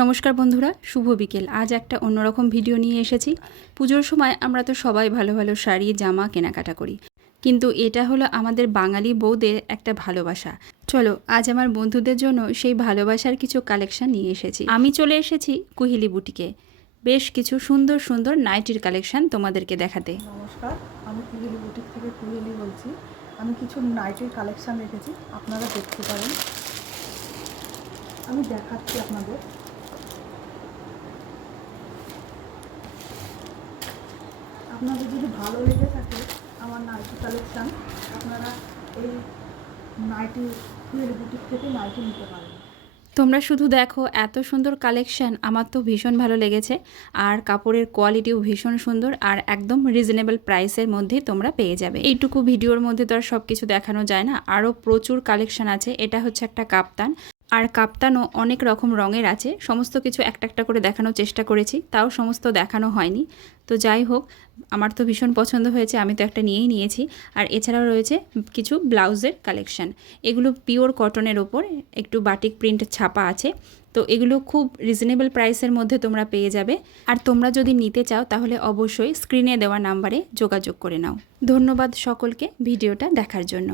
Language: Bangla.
নমস্কার বন্ধুরা, শুভ বিকেল। আজ একটা অন্যরকম ভিডিও নিয়ে এসেছি। পুজোর সময় আমরা তো সবাই ভালো ভালো শাড়ি জামা কেনাকাটা করি, কিন্তু এটা হলো আমাদের বাঙালি বউদের একটা ভালোবাসা। চলো আজ আমার বন্ধুদের জন্য সেই ভালোবাসার কিছু কালেকশন নিয়ে এসেছি। আমি চলে এসেছি কুহেলি বুটিকে বেশ কিছু সুন্দর সুন্দর নাইটির কালেকশন তোমাদেরকে দেখাতে। নমস্কার, আমি কুহেলি বুটিক থেকে কুহেলি বলছি। আমি কিছু নাইটির কালেকশন রেখেছি, আপনারা দেখতে পারেন। আমি দেখাচ্ছি আপনাদের। আপনাদের যদি ভালো লেগে থাকে আমার নাইটি কালেকশান, আপনারা এই নাইটি কুহেলি বুটিক থেকে নাইটি নিতে পারেন। তোমরা শুধু দেখো, এত সুন্দর কালেকশন, আমার তো ভীষণ ভালো লেগেছে। আর কাপড়ের কোয়ালিটিও ভীষণ সুন্দর আর একদম রিজনেবল প্রাইসের মধ্যে তোমরা পেয়ে যাবে। এইটুকু ভিডিওর মধ্যে তো আর সব কিছু দেখানো যায় না, আরও প্রচুর কালেকশন আছে। এটা হচ্ছে একটা কাপ্তান, আর কাপ্তানও অনেক রকম রঙের আছে। সমস্ত কিছু একটা একটা করে দেখানোর চেষ্টা করেছি, তাও সমস্ত দেখানো হয়নি। তো যাই হোক, আমার তো ভীষণ পছন্দ হয়েছে, আমি তো একটা নিয়েই নিয়েছি। আর এছাড়াও রয়েছে কিছু ব্লাউজের কালেকশন। এগুলো পিওর কটনের ওপর একটু বাটিক প্রিন্ট ছাপা আছে। তো এগুলো খুব রিজনেবল প্রাইসের মধ্যে তোমরা পেয়ে যাবে। আর তোমরা যদি নিতে চাও তাহলে অবশ্যই স্ক্রিনে দেওয়া নাম্বারে যোগাযোগ করে নাও। ধন্যবাদ সকলকে ভিডিওটা দেখার জন্য।